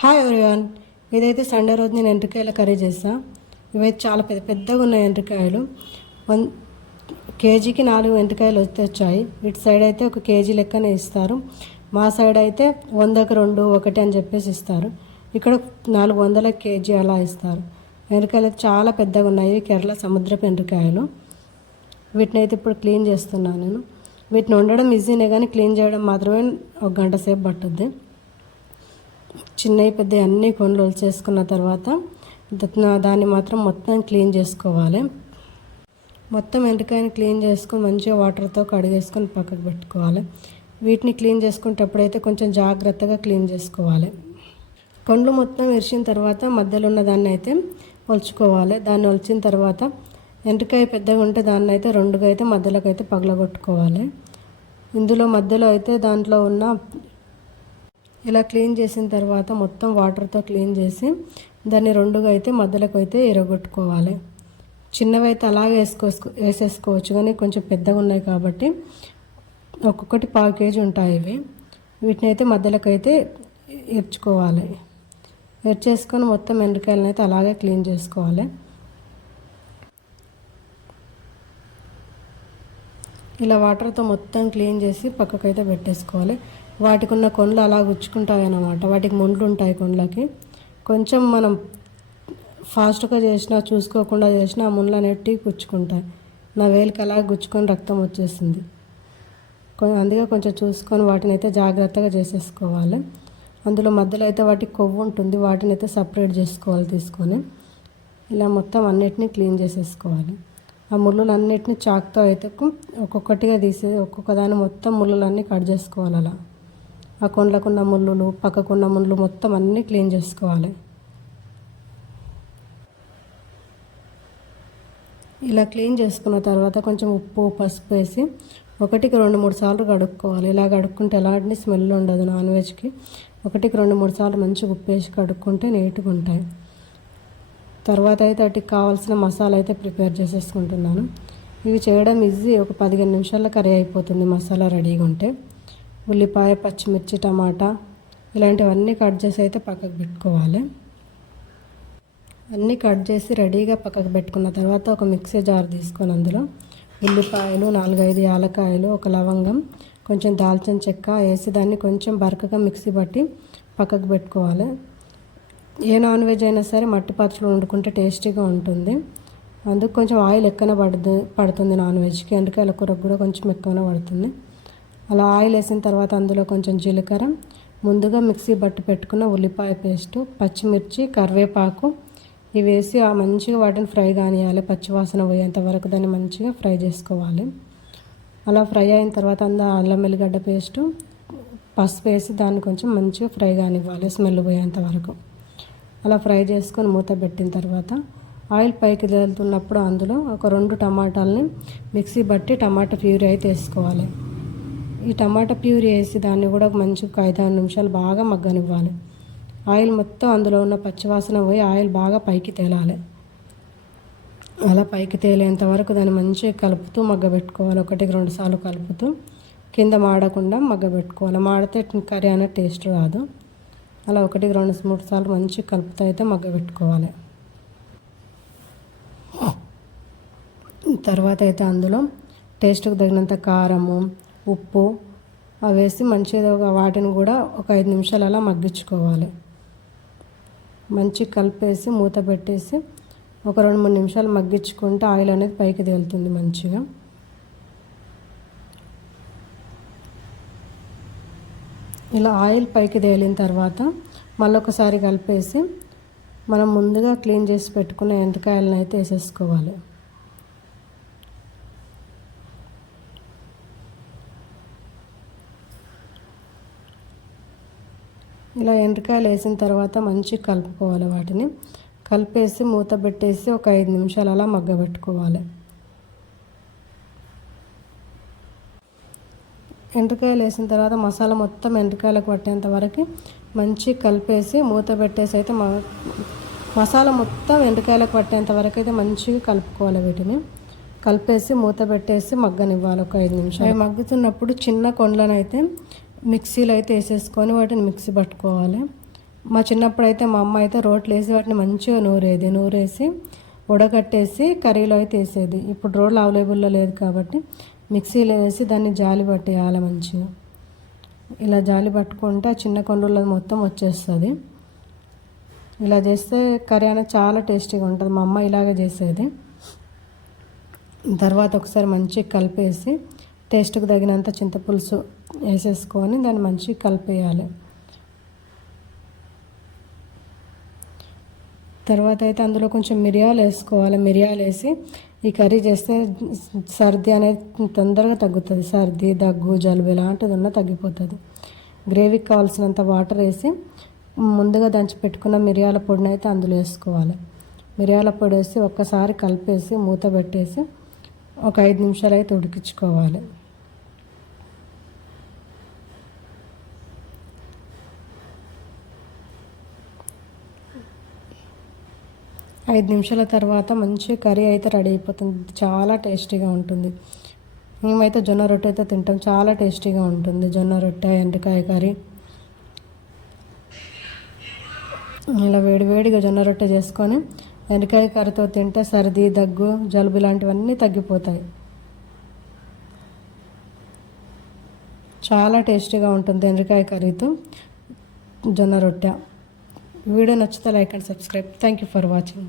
Hi everyone ఇదైతే Sunday రోజు నేను ఎండ్రకాయల కర్రీ చేస్తాను ఇవైతే చాలా పెద్ద పెద్దగా ఉన్నాయి ఎండ్రకాయలు. వన్ కేజీకి నాలుగు ఎండ్రకాయలు వచ్చాయి. ఇటు సైడ్ అయితే ఒక కేజీ లెక్కనే ఇస్తారు. మా సైడ్ అయితే వందకు రెండు ఒకటి అని చెప్పేసి ఇస్తారు. ఇక్కడ నాలుగు వందల కేజీ అలా ఇస్తారు. ఎండ్రకాయలు చాలా పెద్దగా ఉన్నాయి. కేరళ సముద్రపు ఎండ్రకాయలు. వీటిని అయితే ఇప్పుడు క్లీన్ చేస్తున్నాను నేను. వీటిని వండడం ఈజీనే కానీ క్లీన్ చేయడం మాత్రమే ఒక గంట సేపు పట్టుద్ది. చిన్నవి పెద్ద అన్నీ కొండలు చేసుకున్న తర్వాత దాన్ని మాత్రం మొత్తం క్లీన్ చేసుకోవాలి. మొత్తం ఎండకాయని క్లీన్ చేసుకొని మంచిగా వాటర్తో కడిగేసుకొని పక్కకు పెట్టుకోవాలి. వీటిని క్లీన్ చేసుకునేటప్పుడైతే కొంచెం జాగ్రత్తగా క్లీన్ చేసుకోవాలి. కొండ్లు మొత్తం ఇరిచిన తర్వాత మధ్యలో ఉన్న దాన్ని అయితే ఒలుచుకోవాలి. దాన్ని ఒలిచిన తర్వాత ఎండ్రికాయ పెద్దగా ఉంటే దాన్ని అయితే రెండుగా అయితే మధ్యలోకి అయితే పగలగొట్టుకోవాలి. ఇందులో మధ్యలో అయితే దాంట్లో ఉన్న ఇలా క్లీన్ చేసిన తర్వాత మొత్తం వాటర్తో క్లీన్ చేసి దాన్ని రెండుగా అయితే మధ్యలోకి అయితే ఎరగొట్టుకోవాలి చిన్నవి అయితే అలాగే వేసుకో వేసేసుకోవచ్చు కానీ కొంచెం పెద్దగా ఉన్నాయి కాబట్టి ఒక్కొక్కటి పావు కేజీ ఉంటాయి ఇవి. వీటిని అయితే మధ్యలోకి అయితే ఎర్చుకోవాలి ఎర్చేసుకొని మొత్తం ఎండ్రకాయలను అయితే అలాగే క్లీన్ చేసుకోవాలి. ఇలా వాటర్తో మొత్తం క్లీన్ చేసి పక్కకైతే పెట్టేసుకోవాలి. వాటికి ఉన్న కొండలు అలా గుచ్చుకుంటాయి అన్నమాట వాటికి ముండ్లు ఉంటాయి కొండలకి. కొంచెం మనం ఫాస్ట్గా చేసినా చూసుకోకుండా చేసినా ఆ ముండ్లు అనేటివి గుచ్చుకుంటాయి నా వేలికి అలా గుచ్చుకొని రక్తం వచ్చేసింది. అందుకే కొంచెం చూసుకొని వాటిని అయితే జాగ్రత్తగా చేసేసుకోవాలి. అందులో మధ్యలో అయితే వాటికి కొవ్వు ఉంటుంది. వాటిని అయితే సపరేట్ చేసుకోవాలి తీసుకొని. ఇలా మొత్తం అన్నిటినీ క్లీన్ చేసేసుకోవాలి. ఆ ముళ్ళులన్నిటిని చాక్తో అయితే ఒక్కొక్కటిగా తీసి ఒక్కొక్క దాన్ని మొత్తం ముళ్ళులన్నీ కట్ చేసుకోవాలి అలా. ఆ కొండలకున్న ముళ్ళు పక్కకున్న ముళ్ళు మొత్తం అన్నీ క్లీన్ చేసుకోవాలి. ఇలా క్లీన్ చేసుకున్న తర్వాత కొంచెం ఉప్పు పసుపు వేసి ఒకటికి రెండు మూడు సార్లు కడుక్కోవాలి. ఇలా కడుక్కుంటే ఎలాంటి స్మెల్ ఉండదు నాన్ వెజ్కి. ఒకటికి రెండు మూడు సార్లు మంచిగా ఉప్పు వేసి కడుక్కుంటే నీట్గా ఉంటాయి. తర్వాత అయితే వాటికి కావాల్సిన మసాలా అయితే ప్రిపేర్ చేసేసుకుంటున్నాను. ఇవి చేయడం ఈజీ ఒక పదిహేను నిమిషాల్లో కర్రీ అయిపోతుంది మసాలా రెడీగా ఉంటే. ఉల్లిపాయ పచ్చిమిర్చి టమాటా ఇలాంటివన్నీ కట్ చేసి అయితే పక్కకు పెట్టుకోవాలి. అన్నీ కట్ చేసి రెడీగా పక్కకు పెట్టుకున్న తర్వాత ఒక మిక్సీ జార్ తీసుకొని అందులో ఉల్లిపాయలు నాలుగైదు యాలకాయలు ఒక లవంగం కొంచెం దాల్చిన చెక్క వేసి దాన్ని కొంచెం బరకగా మిక్సీ పట్టి పక్కకు పెట్టుకోవాలి. ఏ నాన్ వెజ్ అయినా సరే మట్టి పాత్రలో వండుకుంటే టేస్టీగా ఉంటుంది. అందుకు కొంచెం ఆయిల్ ఎక్కువనే పడుతుంది పడుతుంది నాన్ వెజ్కి. ఎండకాయల కూరకు కూడా కొంచెం ఎక్కువనే పడుతుంది. అలా ఆయిల్ వేసిన తర్వాత అందులో కొంచెం జీలకర్ర ముందుగా మిక్సీ బట్టు పెట్టుకున్న ఉల్లిపాయ పేస్టు పచ్చిమిర్చి కరివేపాకు. ఇవి వేసి ఆ మంచిగా వాటిని ఫ్రై కానియాలి పచ్చివాసన పోయేంత వరకు దాన్ని మంచిగా ఫ్రై చేసుకోవాలి. అలా ఫ్రై అయిన తర్వాత అందులో అల్లం వెల్లిగడ్డ పేస్టు పసుపు వేసి దాన్ని కొంచెం మంచిగా ఫ్రై కానివ్వాలి స్మెల్ పోయేంత వరకు. అలా ఫ్రై చేసుకొని మూత పెట్టిన తర్వాత ఆయిల్ పైకి తేలుతున్నప్పుడు అందులో ఒక రెండు టమాటాలని మిక్సీ బట్టి టమాటా ప్యూరీ అయితే వేసుకోవాలి. ఈ టమాటా ప్యూరీ వేసి దాన్ని కూడా మంచిగా ఒక నిమిషాలు బాగా మగ్గనివ్వాలి. ఆయిల్ మొత్తం అందులో ఉన్న పచ్చివాసన పోయి ఆయిల్ బాగా పైకి తేలాలి. అలా పైకి తేలేంత వరకు దాన్ని మంచిగా కలుపుతూ మగ్గబెట్టుకోవాలి. ఒకటికి రెండు సార్లు కలుపుతూ కింద మాడకుండా మగ్గబెట్టుకోవాలి. మాడితే కర్రీ అనే టేస్ట్ రాదు. అలా ఒకటికి రెండు మూడు సార్లు మంచిగా కలుపుతూ అయితే మగ్గబెట్టుకోవాలి. తర్వాత అయితే అందులో టేస్ట్కి తగినంత కారము ఉప్పు అవి వేసి మంచిగా వాటిని కూడా ఒక ఐదు నిమిషాలు అలా మగ్గించుకోవాలి. మంచిగా కలిపేసి మూత పెట్టేసి ఒక రెండు మూడు నిమిషాలు మగ్గించుకుంటే ఆయిల్ అనేది పైకి తేలుతుంది మంచిగా. ఇలా ఆయిల్ పైకి తేలిన తర్వాత మళ్ళొకసారి కలిపేసి మనం ముందుగా క్లీన్ చేసి పెట్టుకున్న ఎంతకాయలను అయితే వేసేసుకోవాలి. ఇలా ఎండ్రకాయలు వేసిన తర్వాత మంచిగా కలుపుకోవాలి వాటిని. కలిపేసి మూత పెట్టేసి ఒక ఐదు నిమిషాలు అలా మగ్గబెట్టుకోవాలి. ఎండ్రకాయలు వేసిన తర్వాత మసాలా మొత్తం ఎండ్రకాయలకు పట్టేంత వరకు మంచి కలిపేసి మూత పెట్టేసి అయితే మసాలా మొత్తం ఎండ్రకాయలకు పట్టేంత వరకు అయితే మంచిగా కలుపుకోవాలి వీటిని. కలిపేసి మూత పెట్టేసి మగ్గనివ్వాలి ఒక ఐదు నిమిషాలు. అవి మగ్గుతున్నప్పుడు చిన్న కొండలను అయితే మిక్సీలో అయితే వేసేసుకొని వాటిని మిక్సీ పట్టుకోవాలి. మా చిన్నప్పుడు అయితే మా అమ్మ అయితే రోట్లు వేసి వాటిని మంచిగా నూరేది. నూరేసి ఉడకట్టేసి కర్రీలో అయితే వేసేది. ఇప్పుడు రోడ్లు అవైలబుల్లో లేదు కాబట్టి మిక్సీలో వేసి దాన్ని జాలి పట్టేయాలి మంచిగా. ఇలా జాలి పట్టుకుంటే ఆ చిన్న కొండలు మొత్తం వచ్చేస్తుంది. ఇలా చేస్తే కర్రీ అనేది చాలా టేస్టీగా ఉంటుంది. మా అమ్మ ఇలాగే చేసేది. తర్వాత ఒకసారి మంచిగా కలిపేసి టేస్ట్కి తగినంత చింతపులుసు వేసేసుకొని దాన్ని మంచిగా కలిపేయాలి. తర్వాత అయితే అందులో కొంచెం మిరియాలు వేసుకోవాలి. మిరియాలు వేసి ఈ కర్రీ చేస్తే సర్ది అనేది తొందరగా తగ్గుతుంది. సర్ది దగ్గు జలుబు ఇలాంటిది ఉన్నా తగ్గిపోతుంది. గ్రేవీకి కావాల్సినంత వాటర్ వేసి ముందుగా దంచి పెట్టుకున్న మిరియాల పొడిని అయితే అందులో వేసుకోవాలి. మిరియాల పొడి వేసి ఒక్కసారి కలిపేసి మూత పెట్టేసి ఒక ఐదు నిమిషాలు అయితే ఉడికించుకోవాలి. ఐదు నిమిషాల తర్వాత మంచి కర్రీ అయితే రెడీ అయిపోతుంది. చాలా టేస్టీగా ఉంటుంది. మేమైతే జొన్న రొట్టె అయితే తింటాం. చాలా టేస్టీగా ఉంటుంది జొన్న రొట్టె ఎండకాయ కర్రీ. ఇలా వేడివేడిగా జొన్న రొట్టె చేసుకొని ఎండకాయ కర్రీతో తింటే సర్ది దగ్గు జలుబు ఇలాంటివన్నీ తగ్గిపోతాయి. చాలా టేస్టీగా ఉంటుంది ఎండ్రకాయ కర్రీతో జొన్న రొట్టె. వీడియో నచ్చితే like and subscribe. Thank you for watching